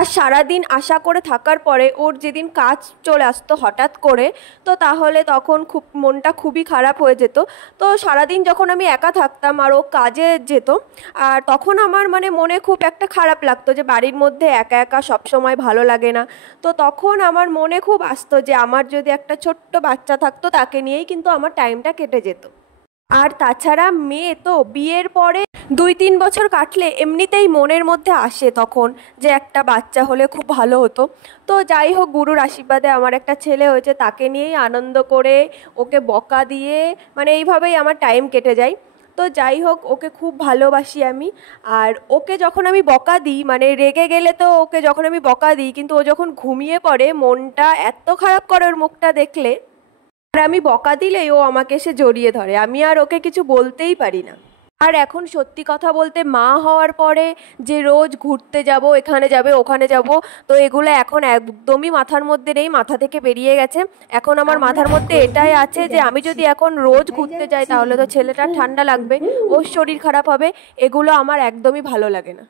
আর সারাদিন আশা করে থাকার পরে ওর যেদিন কাজ চলে আসতো হঠাৎ করে, তো তাহলে তখন মনটা খুবই খারাপ হয়ে যেত। তো সারাদিন যখন আমি একা থাকতাম আর ও কাজে যেত, আর তখন আমার মনে খুব একটা খারাপ লাগতো যে বাড়ির মধ্যে একা একা সবসময় ভালো লাগে না। তো তখন আমার মনে খুব আসতো যে আমার যদি একটা ছোট্ট বাচ্চা থাকতো, তাকে নিয়েই কিন্তু আমার টাইমটা কেটে যেত। আর তাছাড়া মেয়ে তো বিয়ের পরে 2-3 বছর কাটলে এমনিতেই মনের মধ্যে আসে তখন যে একটা বাচ্চা হলে খুব ভালো হতো। তো যাই হোক, গুরুর আশীর্বাদে আমার একটা ছেলে হয়েছে, তাকে নিয়েই আনন্দ করে ওকে বকা দিয়ে এইভাবেই আমার টাইম কেটে যায়। তো যাই হোক, ওকে খুব ভালোবাসি আমি। আর ওকে যখন আমি বকা দিই, রেগে গেলে তো ওকে যখন আমি বকা দিই, কিন্তু ও যখন ঘুমিয়ে পড়ে মনটা এত খারাপ করে ওর মুখটা দেখলে। আর আমি বকা দিলেই ও আমাকে এসে জড়িয়ে ধরে, আমি আর ওকে কিছু বলতেই পারি না। আর এখন সত্যি কথা বলতে মা হওয়ার পরে যে রোজ ঘুরতে যাব, এখানে যাবে ওখানে যাব, তো এগুলো এখন একদমই মাথার মধ্যে নেই, মাথা থেকে বেরিয়ে গেছে। এখন আমার মাথার মধ্যে এটাই আছে যে আমি যদি এখন রোজ ঘুরতে যাই তাহলে তো ছেলেটার ঠান্ডা লাগবে, ওর শরীর খারাপ হবে, এগুলো আমার একদমই ভালো লাগে না।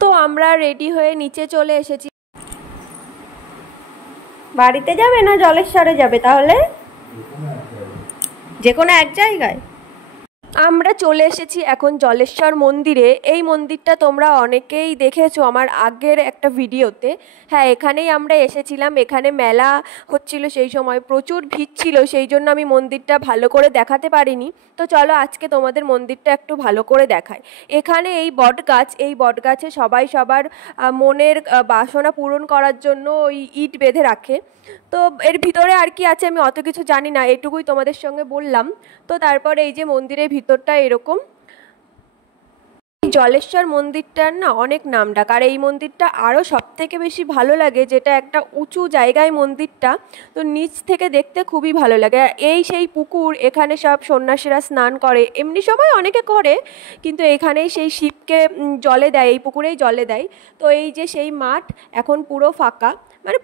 তো আমরা রেডি হয়ে নিচে চলে এসেছি। বাড়িতে যাবে না জলেশ্বরে যাবে? তাহলে যে কোনো এক জায়গায়। আমরা চলে এসেছি এখন জলেশ্বর মন্দিরে। এই মন্দিরটা তোমরা অনেকেই দেখেছো আমার আগের একটা ভিডিওতে। হ্যাঁ, এখানেই আমরা এসেছিলাম, এখানে মেলা হচ্ছিল, সেই সময় প্রচুর ভিড় ছিল, সেই জন্য আমি মন্দিরটা ভালো করে দেখাতে পারিনি। তো চলো আজকে তোমাদের মন্দিরটা একটু ভালো করে দেখাই। এখানে এই বটগাছে সবাই সবার মনের বাসনা পূরণ করার জন্য ওই ইট বেঁধে রাখে। তো এর ভিতরে আর কি আছে আমি অত কিছু জানি না, এটুকুই তোমাদের সঙ্গে বললাম। তো তারপরে এই যে মন্দিরের ভিতরটা এরকম। জলেশ্বর মন্দিরটার না অনেক নামডাক, আর এই মন্দিরটা আরও সবথেকে বেশি ভালো লাগে যেটা একটা উঁচু জায়গায় মন্দিরটা, তো নিচ থেকে দেখতে খুবই ভালো লাগে। আর এই সেই পুকুর, এখানে সব সন্ন্যাসীরা স্নান করে, এমনি সময় অনেকে করে, কিন্তু এখানেই সেই শিবকে জলে দেয়, এই পুকুরেই জলে দেয়। তো এই যে সেই মাঠ এখন পুরো ফাঁকা,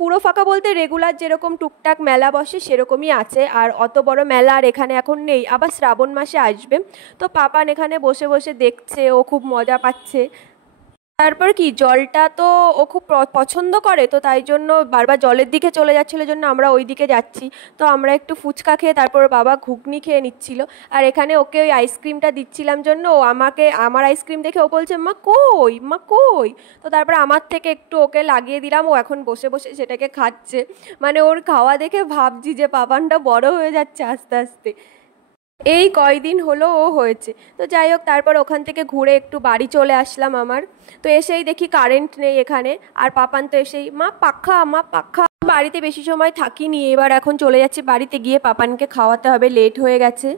পুরো ফাঁকা বলতে রেগুলার যেরকম টুকটাক মেলা বসে সেরকমই আছে, আর অত বড় মেলা আর এখানে এখন নেই, আবার শ্রাবণ মাসে আসবে। তো পাপান এখানে বসে বসে দেখছে, ও খুব মজা পাচ্ছে। তারপর কি, জলটা তো ও খুব পছন্দ করে, তো তাই জন্য বারবার জলের দিকে চলে যাচ্ছিলো, জন্য আমরা ওই দিকে যাচ্ছি। তো আমরা একটু ফুচকা খেয়ে তারপর বাবা ঘুগনি খেয়ে নিচ্ছিল। আর এখানে ওকে ওই আইসক্রিমটা দিচ্ছিলাম জন্য ও আমাকে, আমার আইসক্রিম দেখে ও বলছে মা কই, মা কই। তো তারপর আমার থেকে একটু ওকে লাগিয়ে দিলাম, ও এখন বসে বসে সেটাকে খাচ্ছে। ওর খাওয়া দেখে ভাবছি যে পাপানটা বড় হয়ে যাচ্ছে আস্তে আস্তে। এই কয়দিন হলো ও হয়েছে। তো যাই হোক, তারপর ওখান থেকে ঘুরে একটু বাড়ি চলে আসলাম আমার। তো এসেই দেখি কারেন্ট নেই এখানে, আর পাপান তো এসেই মা পাখা, মা পাখা। বাড়িতে বেশি সময় থাকিনি, এবার এখন চলে যাচ্ছি বাড়িতে, গিয়ে পাপানকে খাওয়াতে হবে, লেট হয়ে গেছে।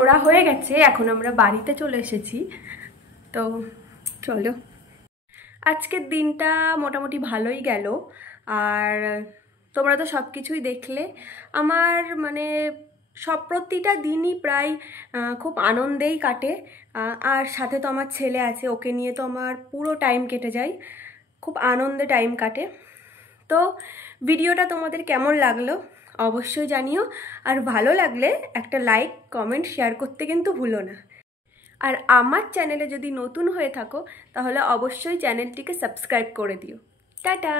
ওরা হয়ে গেছে, এখন আমরা বাড়িতে চলে এসেছি। তো চলো, আজকের দিনটা মোটামুটি ভালোই গেল। আর তোমরা তো সব কিছুই দেখলে। আমার প্রতিটা দিনই প্রায় খুব আনন্দেই কাটে। আর সাথে তো আমার ছেলে আছে, ওকে নিয়ে তো আমার পুরো টাইম কেটে যায়, খুব আনন্দে টাইম কাটে। তো ভিডিওটা তোমাদের কেমন লাগলো অবশ্যই জানিও, আর ভালো লাগলে একটা লাইক, কমেন্ট, শেয়ার করতে কিন্তু ভুলো না। আর আমার চ্যানেলে যদি নতুন হয়ে থাকো তাহলে অবশ্যই চ্যানেলটিকে সাবস্ক্রাইব করে দিও। টাটা।